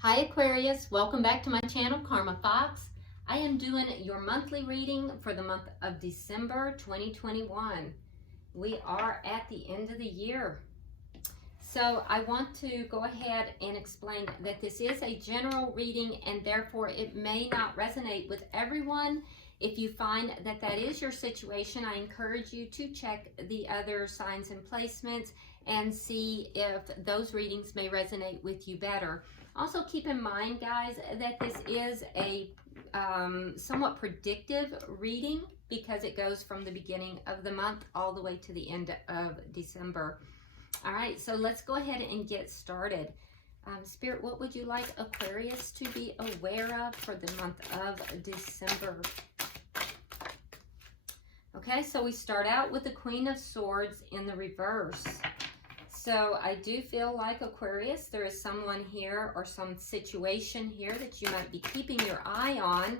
Hi Aquarius, welcome back to my channel, Karma Fox. I am doing your monthly reading for the month of December 2021. We are at the end of the year. So I want to go ahead and explain that this is a general reading and therefore it may not resonate with everyone. If you find that that is your situation, I encourage you to check the other signs and placements and see if those readings may resonate with you better. Also keep in mind, guys, that this is a somewhat predictive reading because it goes from the beginning of the month all the way to the end of December. All right, so let's go ahead and get started. Spirit, what would you like Aquarius to be aware of for the month of December? Okay, so we start out with the Queen of Swords in the reverse. So I do feel like Aquarius, there is someone here or some situation here that you might be keeping your eye on.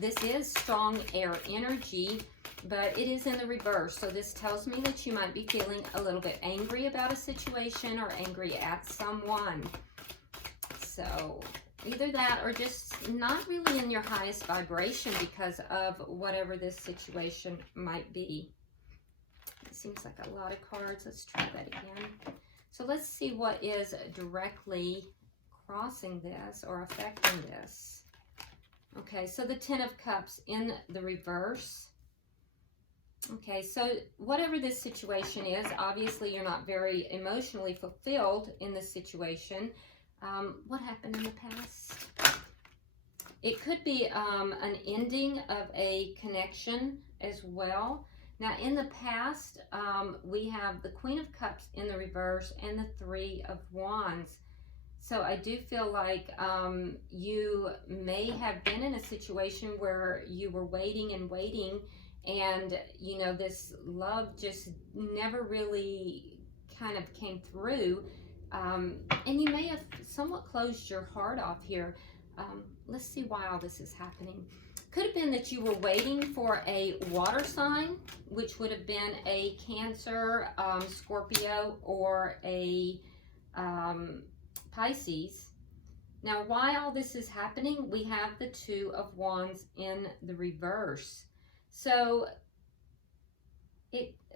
This is strong air energy, but it is in the reverse. So this tells me that you might be feeling a little bit angry about a situation or angry at someone. So either that or just not really in your highest vibration because of whatever this situation might be. It seems like a lot of cards. Let's try that again. So let's see what is directly crossing this or affecting this. Okay, so the Ten of Cups in the reverse. Okay, so whatever this situation is, obviously you're not very emotionally fulfilled in this situation. What happened in the past? It could be an ending of a connection as well. Now, in the past, we have the Queen of Cups in the reverse and the Three of Wands. So I do feel like you may have been in a situation where you were waiting and waiting, and, you know, this love just never really kind of came through. And you may have somewhat closed your heart off here. Let's see why all this is happening. Could have been that you were waiting for a water sign, which would have been a Cancer, Scorpio, or a Pisces. Now, why all this is happening, we have the Two of Wands in the reverse. So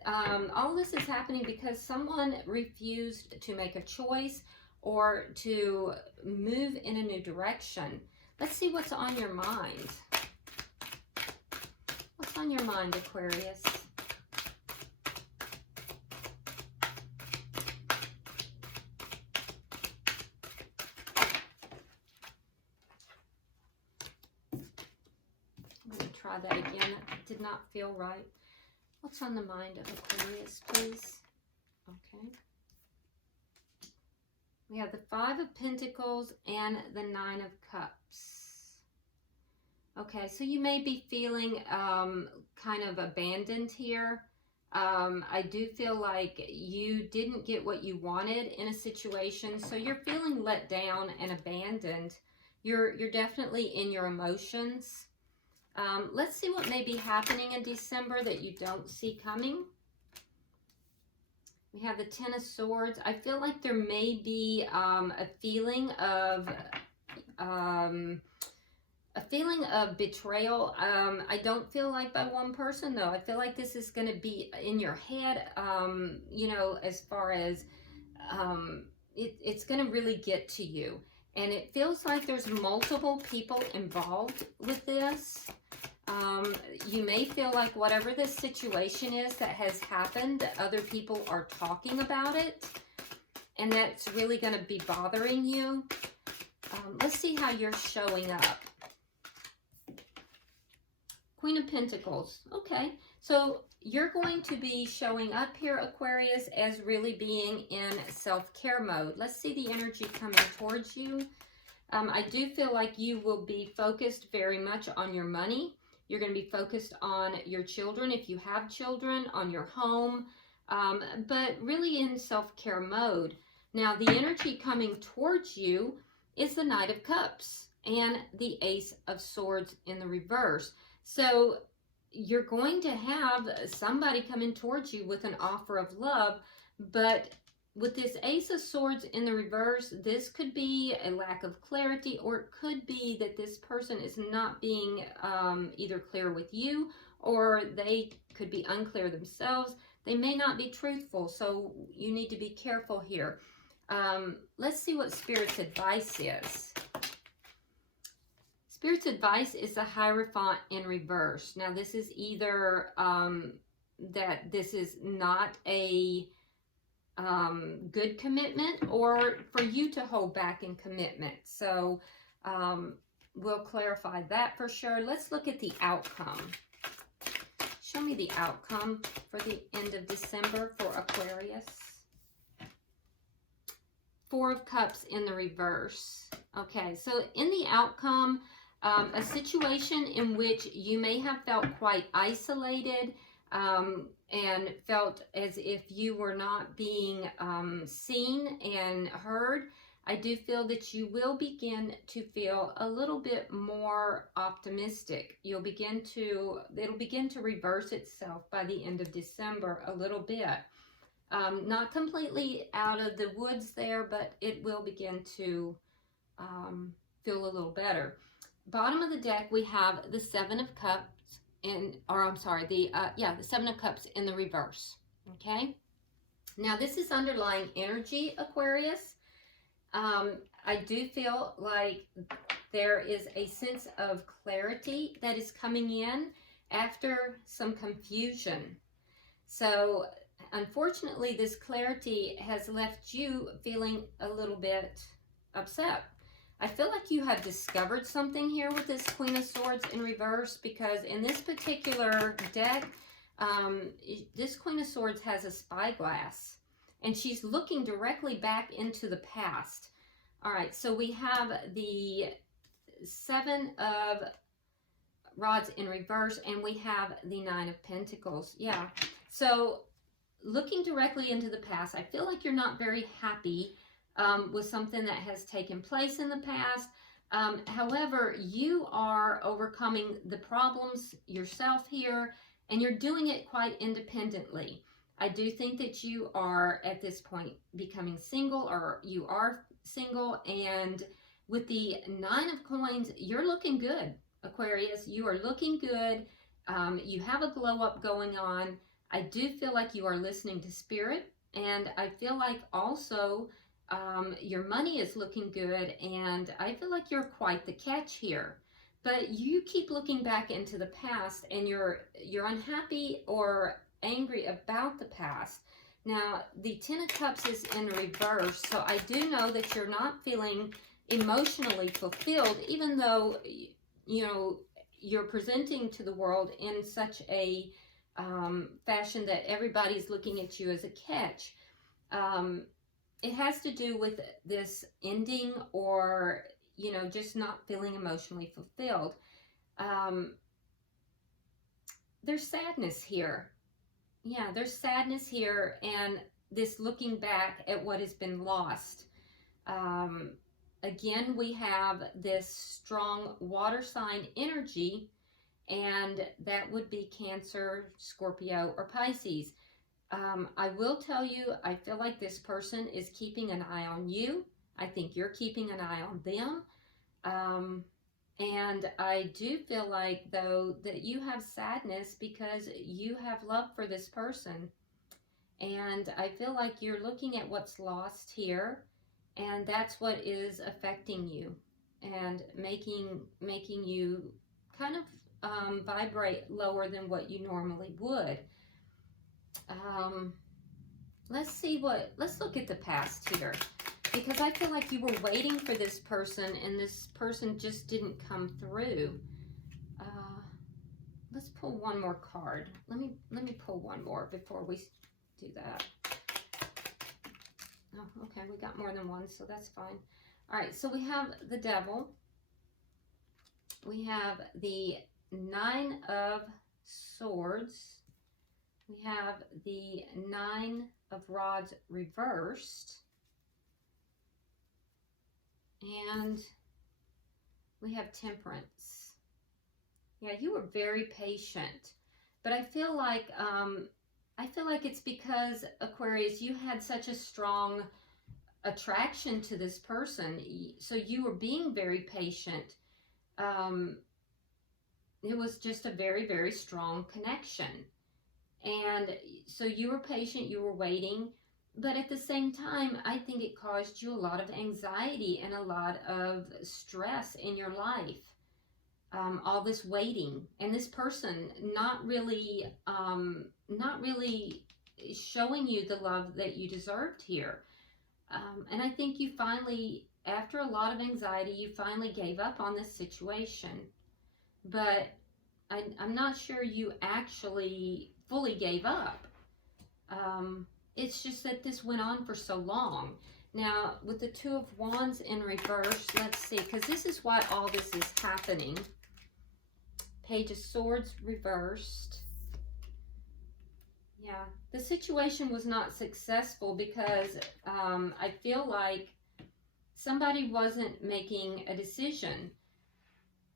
all this is happening because someone refused to make a choice or to move in a new direction. Let's see what's on your mind. What's on your mind, Aquarius? I'm going to try that again. That did not feel right. What's on the mind of Aquarius, please? Okay. We have the Five of Pentacles and the Nine of Cups. Okay, so you may be feeling kind of abandoned here. I do feel like you didn't get what you wanted in a situation, so you're feeling let down and abandoned. You're definitely in your emotions. Let's see what may be happening in December that you don't see coming. We have the Ten of Swords. I feel like there may be a feeling of betrayal. I don't feel like by one person, though. I feel like this is going to be in your head, you know, as far as it's going to really get to you. And it feels like there's multiple people involved with this. You may feel like whatever this situation is that has happened, other people are talking about it. And that's really going to be bothering you. Let's see how you're showing up. Queen of Pentacles. Okay, so you're going to be showing up here, Aquarius, as really being in self-care mode. Let's see the energy coming towards you. I do feel like you will be focused very much on your money. You're going to be focused on your children, if you have children, on your home, but really in self-care mode. Now, the energy coming towards you is the Knight of Cups and the Ace of Swords in the reverse. So you're going to have somebody coming towards you with an offer of love, but with this Ace of Swords in the reverse, this could be a lack of clarity, or it could be that this person is not being either clear with you, or they could be unclear themselves. They may not be truthful, so you need to be careful here. Let's see what Spirit's advice is. Spirit's advice is the Hierophant in reverse. Now, this is either that this is not a good commitment, or for you to hold back in commitment. So we'll clarify that for sure. Let's look at the outcome. Show me the outcome for the end of December for Aquarius. Four of Cups in the reverse. Okay, so in the outcome, a situation in which you may have felt quite isolated, and felt as if you were not being seen and heard. I do feel that you will begin to feel a little bit more optimistic. It'll begin to reverse itself by the end of December a little bit. Not completely out of the woods there, but it will begin to feel a little better. Bottom of the deck, we have the Seven of Cups. The Seven of Cups in the reverse. Okay, now this is underlying energy, Aquarius. I do feel like there is a sense of clarity that is coming in after some confusion. So unfortunately, this clarity has left you feeling a little bit upset. I feel like you have discovered something here with this Queen of Swords in reverse, because in this particular deck, this Queen of Swords has a spyglass, and she's looking directly back into the past. All right, so we have the Seven of Rods in reverse, and we have the Nine of Pentacles. Yeah, so looking directly into the past, I feel like you're not very happy with something that has taken place in the past. However, you are overcoming the problems yourself here, and you're doing it quite independently. I do think that you are at this point becoming single, or you are single, and with the Nine of Coins, you're looking good, Aquarius. You are looking good. You have a glow up going on. I do feel like you are listening to Spirit, and I feel like also your money is looking good, and I feel like you're quite the catch here. But you keep looking back into the past, and you're unhappy or angry about the past. Now, the Ten of Cups is in reverse, so I do know that you're not feeling emotionally fulfilled, even though, you know, you're presenting to the world in such a fashion that everybody's looking at you as a catch. It has to do with this ending, or, you know, just not feeling emotionally fulfilled. There's sadness here. Yeah, there's sadness here, and this looking back at what has been lost. Again, we have this strong water sign energy, and that would be Cancer, Scorpio, or Pisces. I will tell you, I feel like this person is keeping an eye on you. I think you're keeping an eye on them. And I do feel like, though, that you have sadness because you have love for this person. And I feel like you're looking at what's lost here, and that's what is affecting you and making you kind of vibrate lower than what you normally would. Let's look at the past here, because I feel like you were waiting for this person, and this person just didn't come through. Let's pull one more card. Let me pull one more before we do that. Oh, okay, we got more than one, so that's fine. All right, so we have the Devil. We have the Nine of Swords. We have the Nine of Rods reversed. And we have Temperance. Yeah, you were very patient. But I feel like I feel like it's because, Aquarius, you had such a strong attraction to this person. So you were being very patient. It was just a very, very strong connection. And so you were patient, you were waiting. But at the same time, I think it caused you a lot of anxiety and a lot of stress in your life. All this waiting, and this person not really showing you the love that you deserved here. And I think you finally, after a lot of anxiety, you finally gave up on this situation. But I'm not sure you actually fully gave up. It's just that this went on for so long. Now, with the Two of Wands in reverse, let's see, because this is why all this is happening. Page of Swords reversed. Yeah, the situation was not successful because I feel like somebody wasn't making a decision.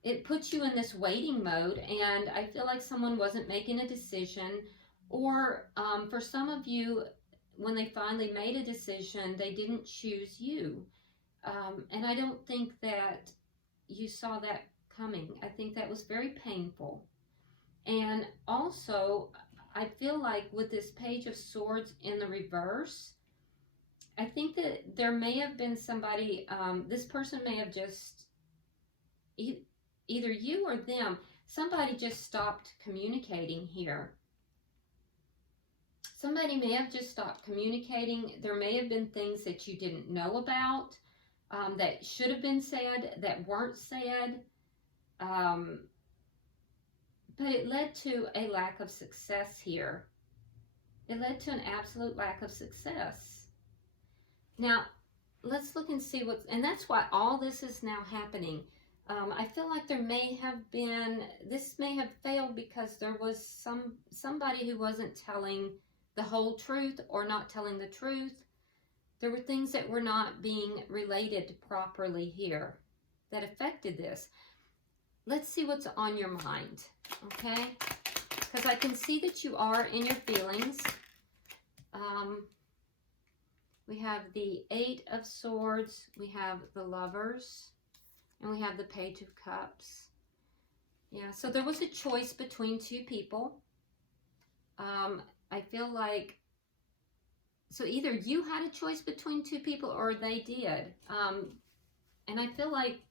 It puts you in this waiting mode, and I feel like someone wasn't making a decision, or for some of you, when they finally made a decision, they didn't choose you. And I don't think that you saw that coming. I think that was very painful. And also, I feel like with this Page of Swords in the reverse, I think that there may have been somebody, this person may have just, either you or them, somebody just stopped communicating here. Somebody may have just stopped communicating. There may have been things that you didn't know about, that should have been said, that weren't said. But it led to a lack of success here. It led to an absolute lack of success. Now, let's look and see what's, and that's why all this is now happening. I feel like there may have been, this may have failed because there was somebody who wasn't telling the whole truth or not telling the truth. There were things that were not being related properly here that affected this. Let's see what's on your mind, okay? Because I can see that you are in your feelings. We have the Eight of Swords, we have the Lovers, and we have the Page of Cups. Yeah, so there was a choice between two people. I feel like, so either you had a choice between two people or they did. And I feel like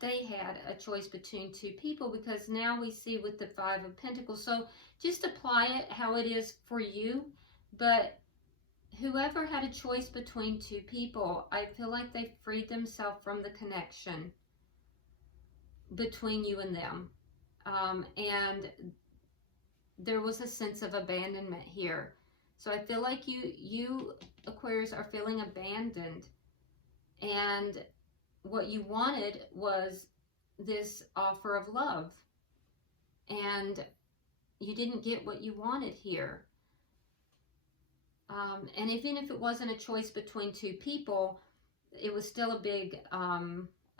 they had a choice between two people, because now we see with the Five of Pentacles. So just apply it how it is for you. But whoever had a choice between two people, I feel like they freed themselves from the connection between you and them. And there was a sense of abandonment here. So I feel like you Aquarius are feeling abandoned, and what you wanted was this offer of love, and you didn't get what you wanted here. And even if it wasn't a choice between two people, it was still a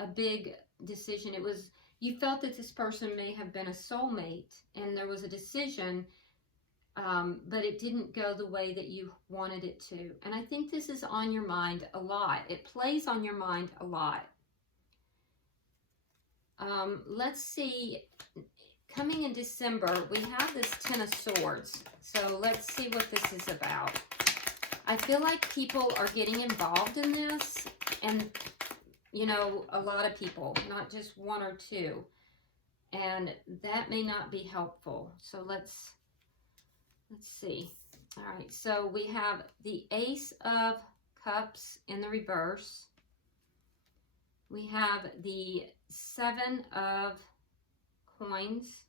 big decision. It was, you felt that this person may have been a soulmate, and there was a decision, but it didn't go the way that you wanted it to. And I think this is on your mind a lot. It plays on your mind a lot. Let's see, coming in December, we have this Ten of Swords. So let's see what this is about. I feel like people are getting involved in this, and you know, a lot of people, not just one or two, and that may not be helpful. So let's see. All right, so we have the Ace of Cups in the reverse. We have the Seven of Coins.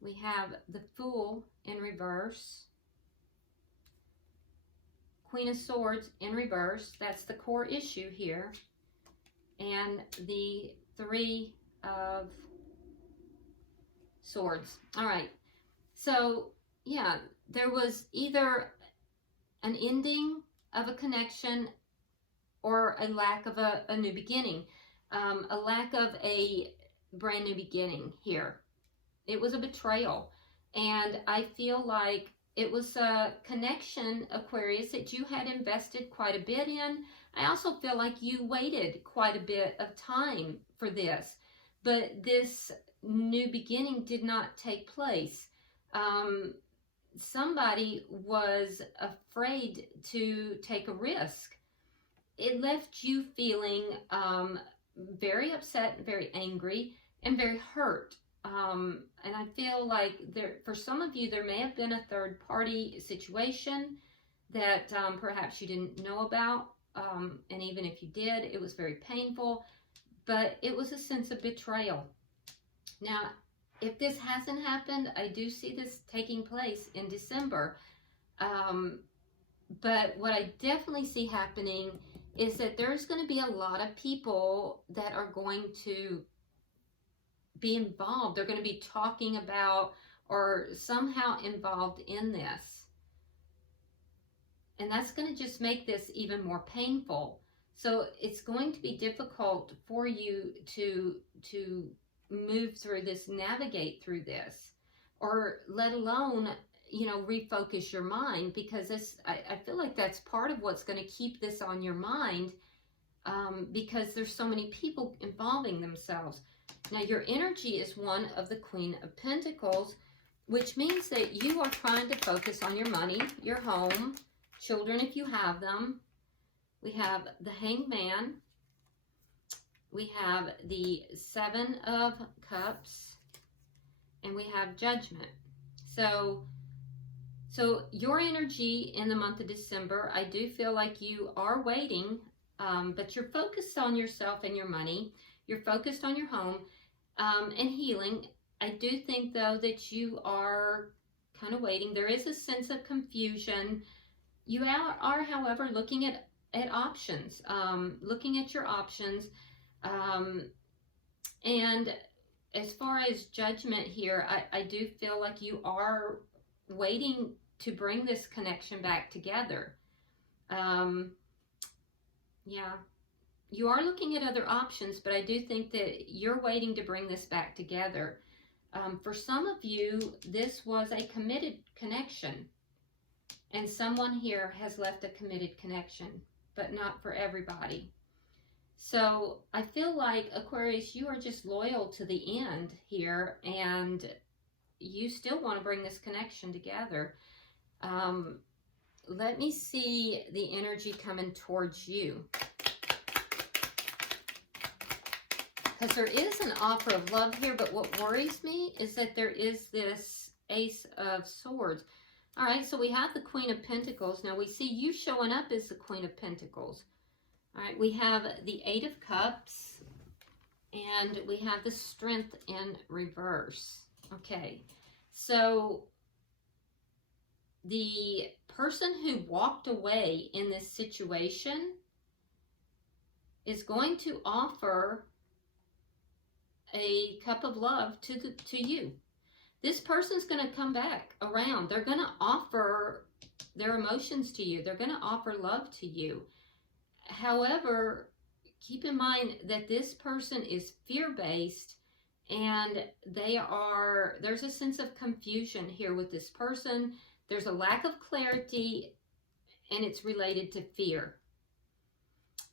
We have the Fool in reverse. Queen of Swords in reverse. That's the core issue here. And the Three of Swords. All right. So, yeah, there was either an ending of a connection or a lack of a new beginning. A lack of a brand new beginning here. It was a betrayal. And I feel like it was a connection, Aquarius, that you had invested quite a bit in. I also feel like you waited quite a bit of time for this. But this new beginning did not take place. Somebody was afraid to take a risk. It left you feeling very upset, very angry, and very hurt. And I feel like for some of you, there may have been a third party situation that perhaps you didn't know about. And even if you did, it was very painful, but it was a sense of betrayal. Now, if this hasn't happened, I do see this taking place in December. But what I definitely see happening is that there's going to be a lot of people that are going to be involved. They're going to be talking about or somehow involved in this. And that's going to just make this even more painful. So it's going to be difficult for you to move through this, navigate through this, or let alone, refocus your mind, because this, I feel like that's part of what's going to keep this on your mind, because there's so many people involving themselves. Now, your energy is one of the Queen of Pentacles, which means that you are trying to focus on your money, your home, children if you have them. We have the Hanged Man. We have the Seven of Cups. And we have Judgment. So your energy in the month of December, I do feel like you are waiting, but you're focused on yourself and your money. You're focused on your home and healing. I do think, though, that you are kind of waiting. There is a sense of confusion. You are, however, looking at options, looking at your options. And as far as Judgment here, I do feel like you are waiting to bring this connection back together. Yeah. You are looking at other options, but I do think that you're waiting to bring this back together. For some of you, this was a committed connection, and someone here has left a committed connection, but not for everybody. So I feel like, Aquarius, you are just loyal to the end here, and you still want to bring this connection together. Let me see the energy coming towards you. Because there is an offer of love here, but what worries me is that there is this Ace of Swords. All right, so we have the Queen of Pentacles. Now we see you showing up as the Queen of Pentacles. All right, we have the Eight of Cups, and we have the Strength in reverse. Okay, so the person who walked away in this situation is going to offer a cup of love to you. This person's going to come back around. They're going to offer their emotions to you. They're going to offer love to you. However, keep in mind that this person is fear-based, and there's a sense of confusion here with this person. There's a lack of clarity, and it's related to fear.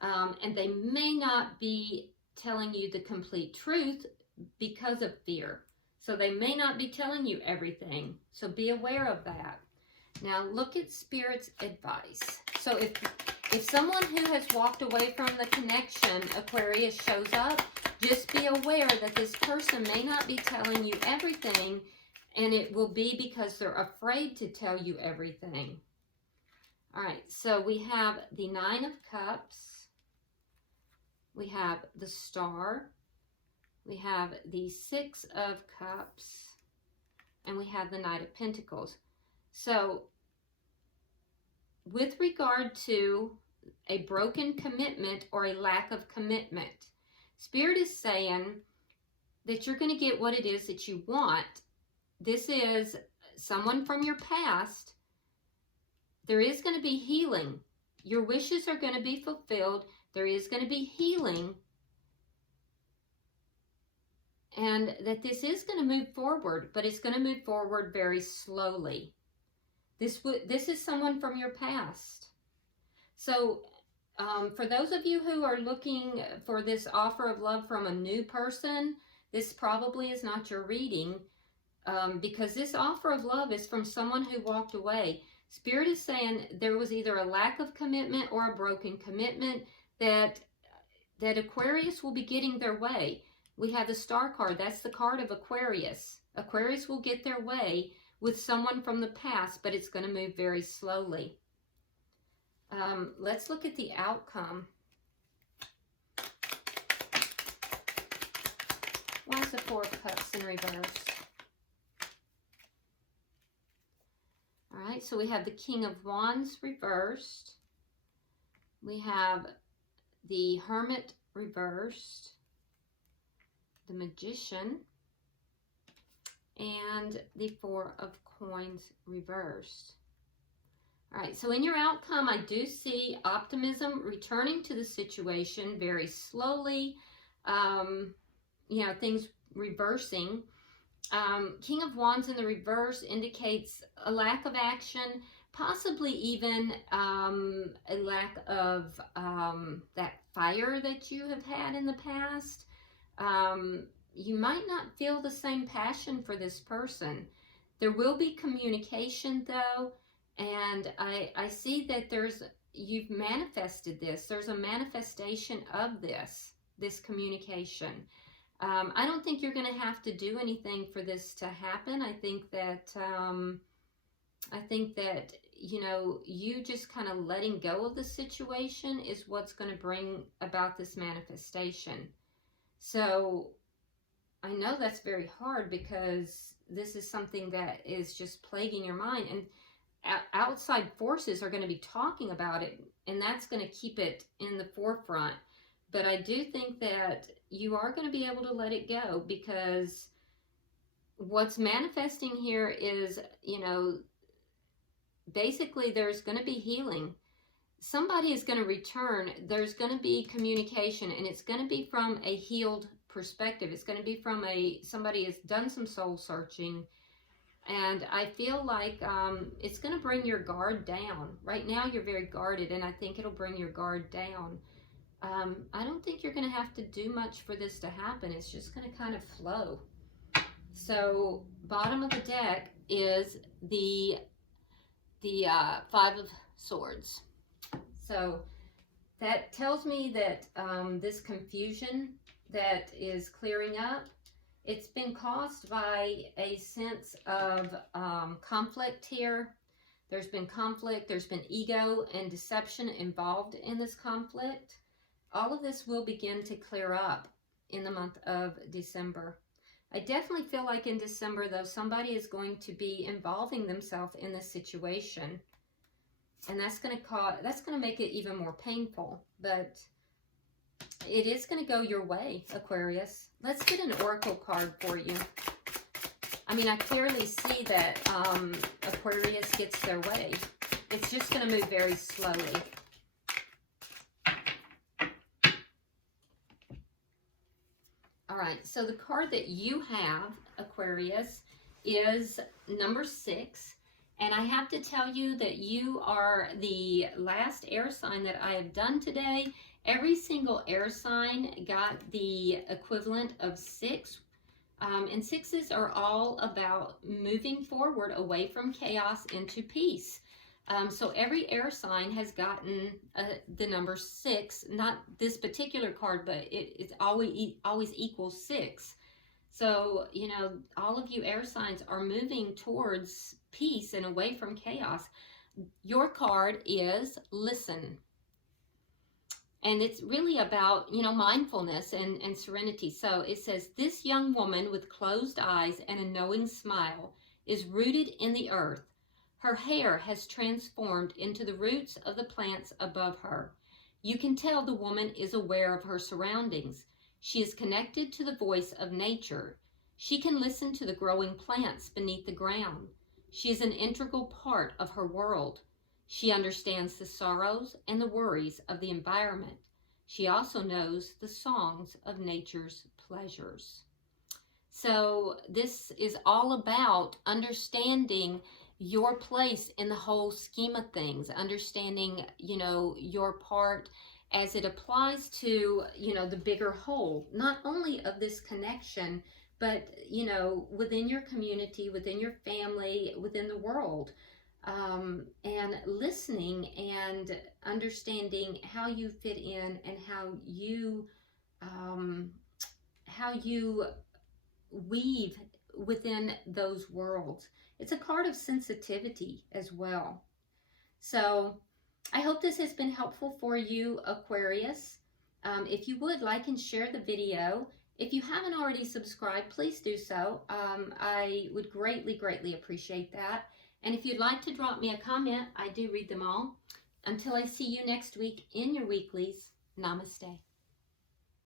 And they may not be telling you the complete truth because of fear. So they may not be telling you everything. So be aware of that. Now look at Spirit's advice. So if someone who has walked away from the connection, Aquarius, shows up, just be aware that this person may not be telling you everything, and it will be because they're afraid to tell you everything. All right, so we have the Nine of Cups. We have the Star. We have the Six of Cups. And we have the Knight of Pentacles. So, with regard to a broken commitment or a lack of commitment, Spirit is saying that you're going to get what it is that you want. This is someone from your past. There is going to be healing. Your wishes are going to be fulfilled. There is going to be healing. and that this is going to move forward, but it's going to move forward very slowly. This is someone from your past. So for those of you who are looking for this offer of love from a new person, this probably is not your reading, because this offer of love is from someone who walked away. Spirit is saying there was either a lack of commitment or a broken commitment, that Aquarius will be getting their way. We have the Star card. That's the card of Aquarius. Aquarius will get their way with someone from the past, but it's going to move very slowly. Let's look at the outcome. Why is the Four of Cups in reverse? All right, so we have the King of Wands reversed. We have the Hermit reversed, the Magician, and the Four of Coins reversed. All right, so in your outcome, I do see optimism returning to the situation very slowly. You know, things reversing. King of Wands in the reverse indicates a lack of action, possibly even a lack of that fire that you have had in the past. You might not feel the same passion for this person. There will be communication though, and I see that you've manifested this. There's a manifestation of this communication. I don't think you're going to have to do anything for this to happen. I think that you know, you just kind of letting go of the situation is what's going to bring about this manifestation. So I know that's very hard, because this is something that is just plaguing your mind, and outside forces are going to be talking about it, and that's going to keep it in the forefront. But I do think that you are going to be able to let it go, because what's manifesting here is, you know, basically there's going to be healing. Somebody is going to return. There's going to be communication, and it's going to be from a healed perspective. It's going to be from somebody has done some soul searching, and I feel like it's going to bring your guard down. Right now you're very guarded, and I think it'll bring your guard down. I don't think you're going to have to do much for this to happen. It's just going to kind of flow. So bottom of the deck is the Five of Swords. So that tells me that this confusion that is clearing up, it's been caused by a sense of conflict here. There's been conflict, there's been ego and deception involved in this conflict. All of this will begin to clear up in the month of December. I definitely feel like in December, though, somebody is going to be involving themselves in this situation. And that's going to make it even more painful. But it is going to go your way, Aquarius. Let's get an oracle card for you. I mean, I clearly see that Aquarius gets their way. It's just going to move very slowly. All right, so the card that you have, Aquarius, is number 6. And I have to tell you that you are the last air sign that I have done today. Every single air sign got the equivalent of 6. And 6s are all about moving forward away from chaos into peace. So every air sign has gotten the number 6, not this particular card, but it's always equals 6. So, you know, all of you air signs are moving towards peace and away from chaos. Your card is Listen. And it's really about, you know, mindfulness and serenity. So it says, this young woman with closed eyes and a knowing smile is rooted in the earth. Her hair has transformed into the roots of the plants above her. You can tell the woman is aware of her surroundings. She is connected to the voice of nature. She can listen to the growing plants beneath the ground. She is an integral part of her world. She understands the sorrows and the worries of the environment. She also knows the songs of nature's pleasures. So this is all about understanding your place in the whole scheme of things, understanding, you know, your part as it applies to, you know, the bigger whole, not only of this connection, but, you know, within your community, within your family, within the world, and listening and understanding how you fit in and how you weave within those worlds. It's a card of sensitivity as well. So I hope this has been helpful for you, Aquarius. If you would like and share the video. If you haven't already subscribed, please do so. I would greatly, greatly appreciate that. And if you'd like to drop me a comment, I do read them all. Until I see you next week in your weeklies, namaste.